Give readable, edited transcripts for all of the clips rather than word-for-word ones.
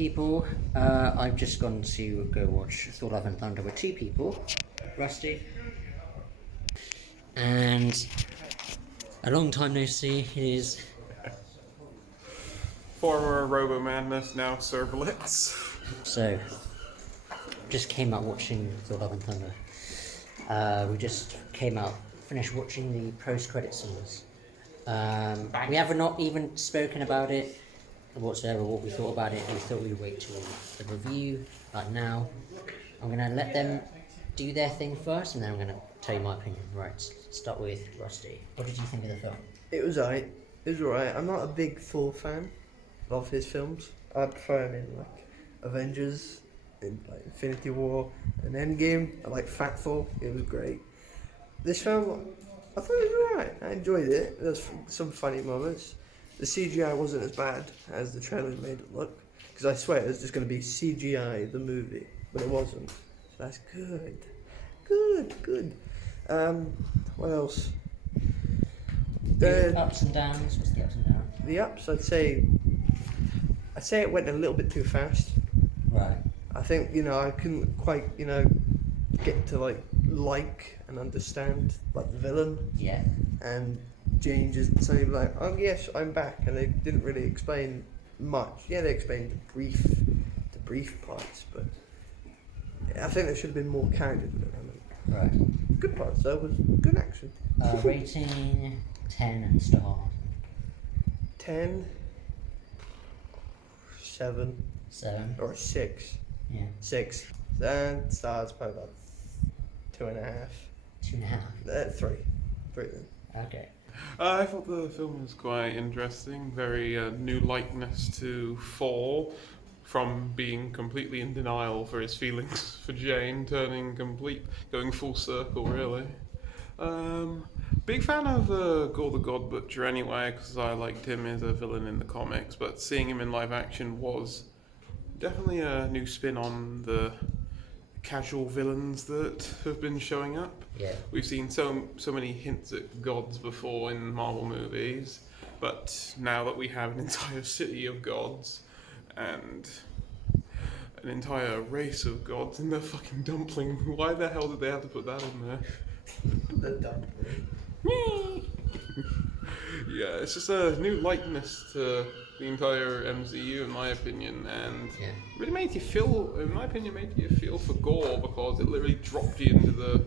people. I've just gone to go watch Thor: Love and Thunder with two people, Rusty, and a long time no see is former Robo Madness, now Sir Blitz. So, just came out watching Thor: Love and Thunder. We just came out, finished watching the post-credit scenes. We have not even spoken about it whatsoever, what we thought about it. We thought we'd wait till the review, like now. I'm going to let them do their thing first, and then I'm going to tell you my opinion. Right, start with Rusty. What did you think of the film? It was alright. It was alright. I'm not a big Thor fan of his films. I prefer him in like Avengers, in like Infinity War, and Endgame. I like Fat Thor. It was great. This film, I thought it was alright. I enjoyed it. There was some funny moments. The CGI wasn't as bad as the trailers made it look, because I swear it was just going to be CGI the movie, but it wasn't. So that's good. Good. What else? The ups and downs. What's the ups and downs? The ups, I'd say it went a little bit too fast. Right. I think, I couldn't quite, get to like and understand like the villain. Yeah. And Jane just suddenly like, oh yes, I'm back, and they didn't really explain much. Yeah, they explained the brief parts, but I think there should have been more character development. Right. Good parts though, was good action. Rating 10 stars. 10, 7, 7. or 6. Yeah. 6. Then stars probably about 2.5. 2.5. 3. 3 then. Okay. I thought the film was quite interesting, very new likeness to Thor, from being completely in denial for his feelings for Jane, going full circle really. Big fan of Gorr the God Butcher anyway, because I liked him as a villain in the comics, but seeing him in live action was definitely a new spin on the casual villains that have been showing up. Yeah. We've seen so many hints at gods before in Marvel movies, but now that we have an entire city of gods and an entire race of gods in their fucking dumpling, why the hell did they have to put that in there? The dumpling. Yeah, it's just a new likeness to the entire MCU, in my opinion, and really made you feel, in my opinion, for Gorr, because it literally dropped you into the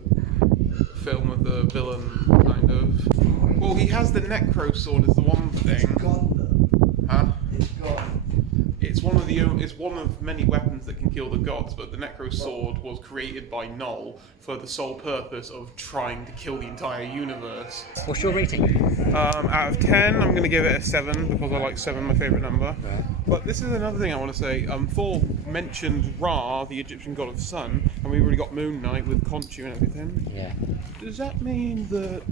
film with the villain, kind of. Well, he has the Necro Sword is the one thing. It's gone though. Huh? It's gone. It's one of many weapons that can kill the gods, but the Necro Sword was created by Null for the sole purpose of trying to kill the entire universe. What's your rating? Out of 10, I'm going to give it a 7, because I like 7, my favourite number. Right. But this is another thing I want to say. Thor mentioned Ra, the Egyptian god of the sun, and we already got Moon Knight with Khonshu and everything. Yeah. Does that mean that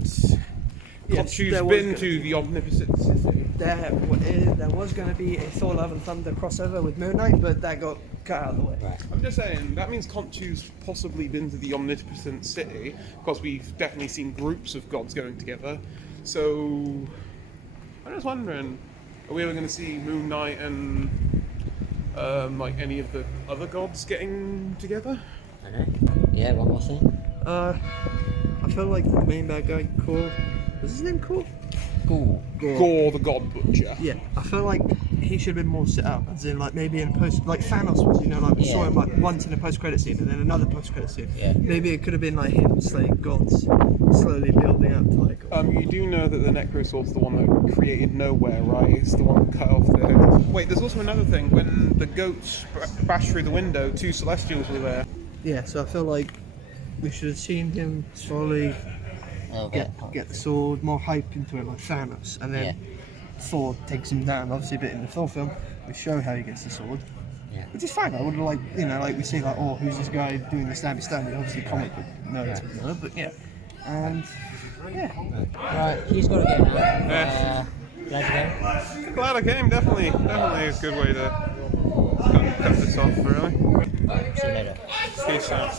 Yes, Khonshu's been to the omnipotent city? There was going to be a Thor: Love and Thunder crossover with Moon Knight, but that got cut out of the way. Right. I'm just saying, that means Khonshu's possibly been to the omnipotent city, because we've definitely seen groups of gods going together. So, I'm just wondering, are we ever going to see Moon Knight and like any of the other gods getting together? I know. Yeah, one more thing. I feel like the main bad guy, Gorr, was his name Gorr? Gorr the God Butcher. Yeah, I feel like he should have been more set up, as in like maybe in a post, like Thanos was, like we saw him like once in a post-credit scene and then another post-credit scene. Yeah. Maybe it could have been like him slaying gods, slowly building up to like. You do know that the Necro Sword's the one that created Nowhere, right? It's the one that cut off the head. Wait, there's also another thing. When the goats bashed through the window, 2 Celestials were there. Yeah, so I feel like we should have seen him slowly get the sword, more hype into it like Thanos, and then Thor takes him down. Obviously, but in the Thor film, we show how he gets the sword, which is fine. I would have like we see like, oh, who's this guy doing the stabby stabby? Obviously, comic book nerds would know, but and Right, he's got to go now. Glad you Glad I came, definitely a good way to cut this off, really. Alright, see you later. Peace out.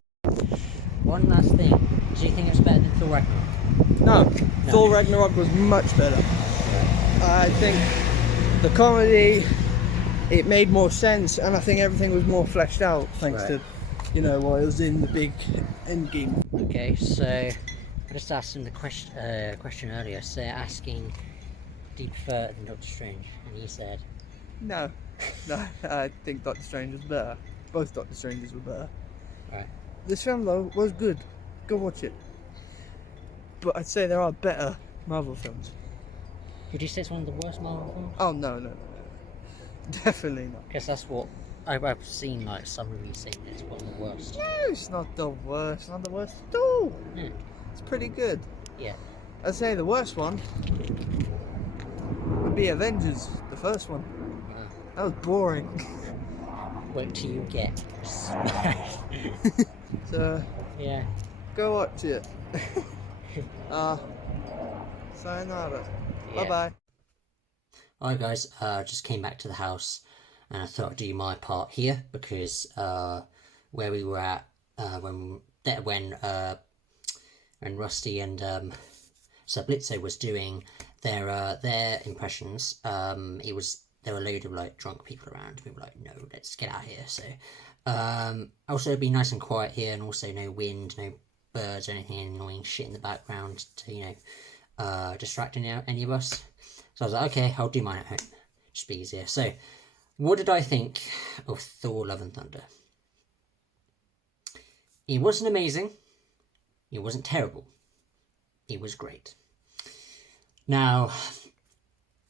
One last thing. Do you think it's better than Thor Ragnarok? No, Thor Ragnarok was much better. I think the comedy it made more sense, and I think everything was more fleshed out thanks Right. to, what it was in the big end game. Okay, so I just asked him the question earlier, so asking, do you prefer it than Doctor Strange? And he said, No, I think Doctor Strange was better. Both Doctor Stranges were better. right. This film though was good. Go watch it. But I'd say there are better Marvel films. Would you say it's one of the worst Marvel films? Oh no. Definitely not. Because that's what I've seen, like some reviews saying it's one of the worst. No, it's not the worst. Not the worst at all. Hmm. It's pretty good. Yeah. I'd say the worst one would be Avengers, the first one. Wow. That was boring. Wait till you get So yeah. go watch it. Sayonara. Yeah. Bye bye. Alright guys, just came back to the house and I thought I'd do my part here because where we were at when Rusty and Sir Blitzo was doing their impressions, there were a load of like drunk people around. We were like, no, let's get out of here. So also it'd be nice and quiet here, and also no wind, no birds or anything annoying shit in the background to distract any of us. So I was like, okay, I'll do mine at home. Just be easier. So, what did I think of Thor: Love and Thunder? It wasn't amazing. It wasn't terrible. It was great. Now,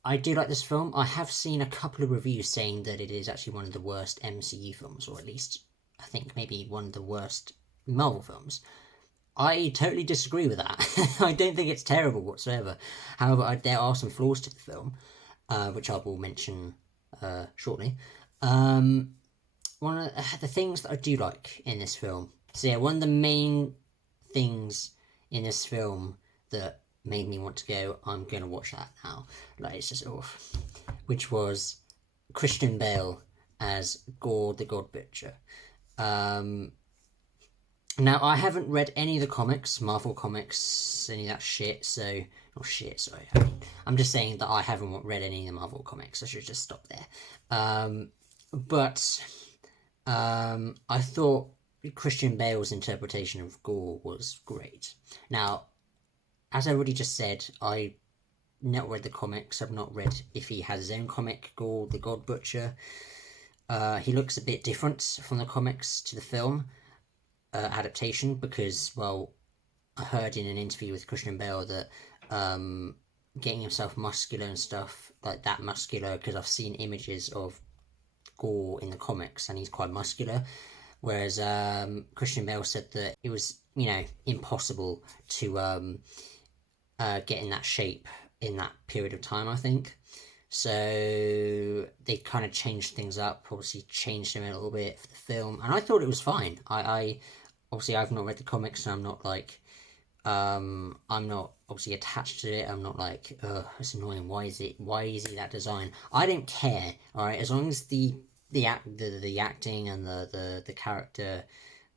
I do like this film. I have seen a couple of reviews saying that it is actually one of the worst MCU films, or at least I think maybe one of the worst Marvel films. I totally disagree with that. I don't think it's terrible whatsoever. However, there are some flaws to the film, which I will mention shortly. One of the things that I do like in this film, so yeah, one of the main things in this film that made me want to go, I'm going to watch that now, like it's just off, which was Christian Bale as Gorr the God Butcher. Now, I haven't read any of the comics, Marvel comics, any of that shit, so... Oh, shit, sorry. I'm just saying that I haven't read any of the Marvel comics. I should just stop there. But I thought Christian Bale's interpretation of Gorr was great. Now, as I already just said, I not read the comics. I've not read if he has his own comic, Gorr the God Butcher. He looks a bit different from the comics to the film. Adaptation, because, well, I heard in an interview with Christian Bale that getting himself muscular and stuff, like that muscular, because I've seen images of Gorr in the comics and he's quite muscular, whereas Christian Bale said that it was, impossible to get in that shape in that period of time, I think. So they kind of changed things up, obviously changed him a little bit for the film, and I thought it was fine. I obviously I've not read the comics, and I'm not like, I'm not obviously attached to it. I'm not like, it's annoying. Why is he that design? I don't care. All right, as long as the acting and the character,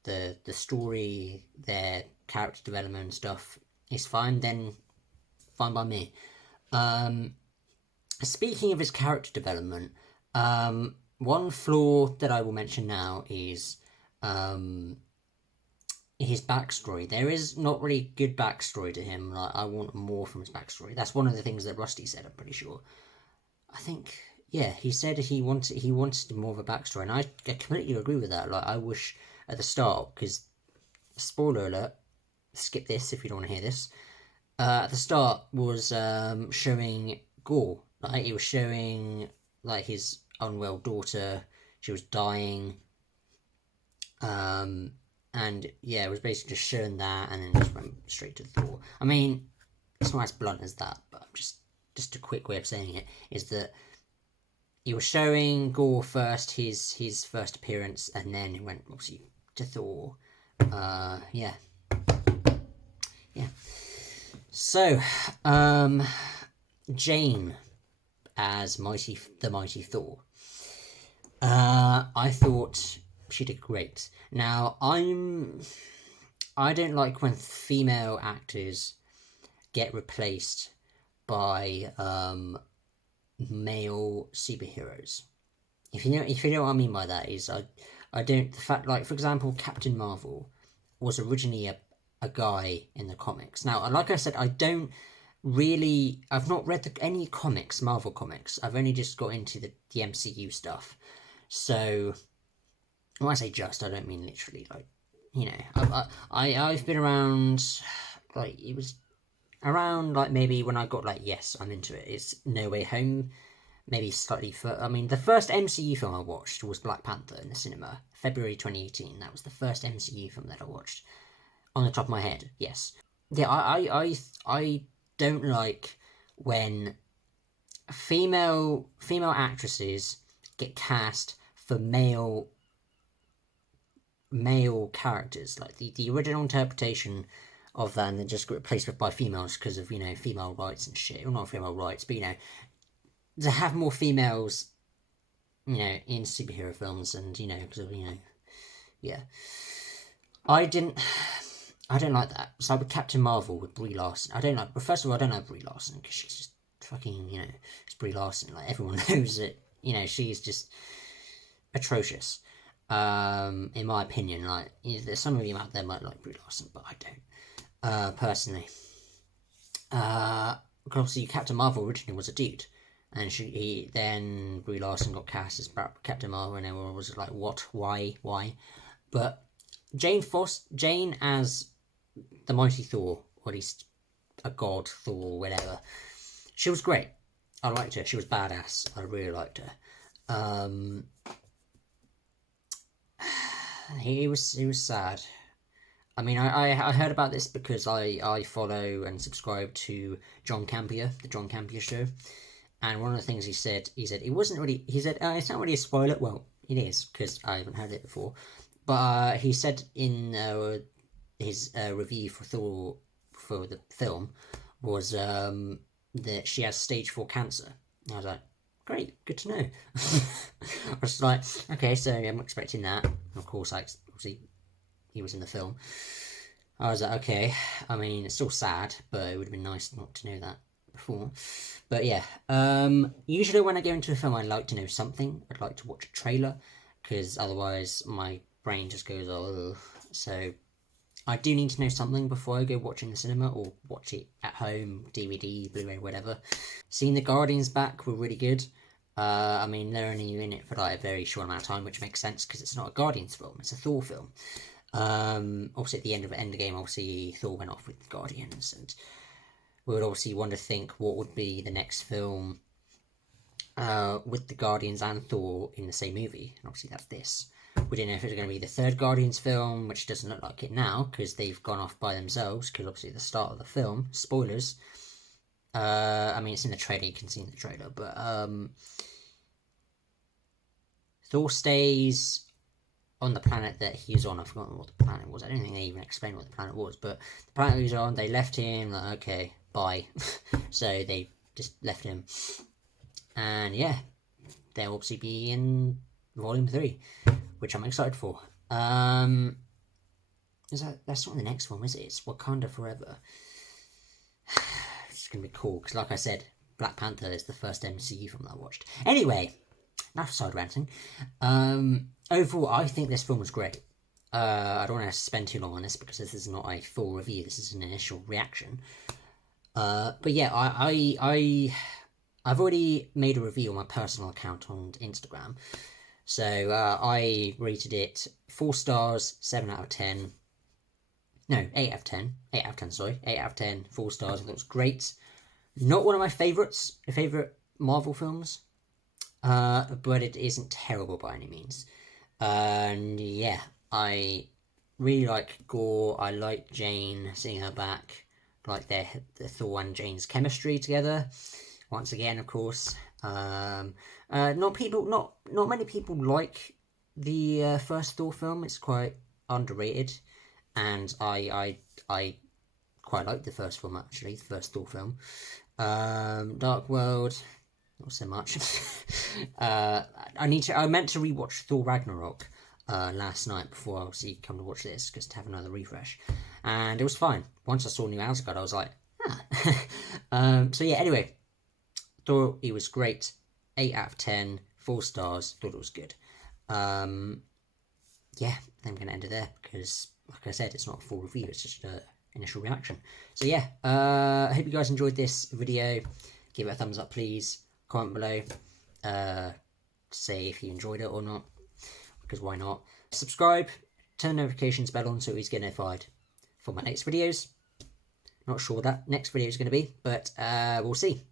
the story, their character development and stuff is fine. Then fine by me. Speaking of his character development, one flaw that I will mention now is his backstory. There is not really good backstory to him. Like, I want more from his backstory. That's one of the things that Rusty said, I'm pretty sure. I think, yeah, he said he wanted more of a backstory, and I completely agree with that. Like, I wish at the start, because, spoiler alert, skip this if you don't want to hear this, at the start was showing Gorr. Like, it was showing, like, his unwell daughter, she was dying, and yeah, it was basically just showing that, and then just went straight to Thor. I mean, it's not as blunt as that, but just a quick way of saying it, is that he was showing Gorr first, his first appearance, and then he went, obviously, to Thor. Yeah. So, Jane as the mighty Thor. I thought she did great. Now, I don't like when female actors get replaced by male superheroes. if you know what I mean by that is I don't the fact like for example Captain Marvel was originally a guy in the comics. Now, like I said, I've not read any comics, Marvel comics. I've only just got into the MCU stuff. So when I say just, I don't mean literally. Like, you know, I've been around. Like it was around like maybe when I got like yes, I'm into it. It's No Way Home. Maybe slightly further. I mean, the first MCU film I watched was Black Panther in the cinema, February 2018. That was the first MCU film that I watched. On the top of my head, yes. Yeah, I don't like when female actresses get cast for male characters, like the original interpretation of that, and then just get replaced by females because of, you know, female rights and shit. Well, not female rights, but, you know, to have more females, you know, in superhero films, and, you know, because of, you know, yeah. I don't like that. So with Captain Marvel with Brie Larson, first of all, I don't like Brie Larson because she's just fucking, you know, it's Brie Larson. Like, everyone knows it. You know, she's just atrocious. In my opinion, like, you know, there's some of you out there might like Brie Larson, but I don't. Personally. Obviously, Captain Marvel originally was a dude. And then Brie Larson got cast as Captain Marvel, and everyone was like, what? Why? But Jane as the mighty Thor, or at least a god Thor, whatever, she was great. I liked her. She was badass. I really liked her. It was sad. I mean, I heard about this because I follow and subscribe to John Campea, the John Campea Show. And one of the things he said, it wasn't really, it's not really a spoiler. Well, it is, because I haven't heard it before. But he said in his review for Thor, for the film, was that she has stage 4 cancer. And I was like, great, good to know. I was like, okay, so I'm expecting that. And of course, obviously, he was in the film. I was like, okay, I mean, it's still sad, but it would have been nice not to know that before. But yeah, usually when I go into a film, I like to know something. I'd like to watch a trailer, because otherwise my brain just goes, oh. So I do need to know something before I go watch in the cinema, or watch it at home, DVD, Blu-ray, whatever. Seeing the Guardians back were really good. I mean, they're only in it for like a very short amount of time, which makes sense because it's not a Guardians film, it's a Thor film. Obviously at the end of Endgame, obviously Thor went off with the Guardians, and we would obviously want to think what would be the next film with the Guardians and Thor in the same movie. And obviously that's this. We didn't know if it was going to be the third Guardians film, which doesn't look like it now, because they've gone off by themselves, because obviously the start of the film, spoilers, I mean, it's in the trailer, you can see in the trailer, but Thor stays on the planet that he's on. I've forgotten what the planet was. I don't think they even explained what the planet was, but the planet he's on, they left him, like, okay, bye. So they just left him. And yeah, they'll obviously be in Volume 3, which I'm excited for. That's not the next one, is it? It's Wakanda Forever. It's going to be cool, because like I said, Black Panther is the first MCU film that I watched. Anyway, enough side ranting. Overall, I think this film was great. I don't want to spend too long on this, because this is not a full review, this is an initial reaction. But yeah, I've already made a review on my personal account on Instagram. So I rated it 4 stars, 7 out of 10. No, 8 out of 10. 8 out of 10, sorry. 8 out of 10, 4 stars. I thought it was great. Not one of my favourite Marvel films. But it isn't terrible by any means. And yeah, I really like Gorr. I like Jane, seeing her back. I like the Thor and Jane's chemistry together. Once again, of course. Not many people like the first Thor film. It's quite underrated, and I quite like the first film, actually, the first Thor film. Dark World, not so much. I meant to rewatch Thor Ragnarok last night before I obviously come to watch this, just to have another refresh, and it was fine. Once I saw New Asgard, I was like, so yeah, anyway, Thor, it was great. 8 out of 10, 4 stars. Thought it was good. Yeah, I'm going to end it there because, like I said, it's not a full review. It's just an initial reaction. So yeah, I hope you guys enjoyed this video. Give it a thumbs up, please. Comment below. Say if you enjoyed it or not, because why not. Subscribe, turn notifications bell on so you get notified for my next videos. Not sure what that next video is going to be, but we'll see.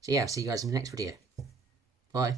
So yeah, I'll see you guys in the next video. Bye.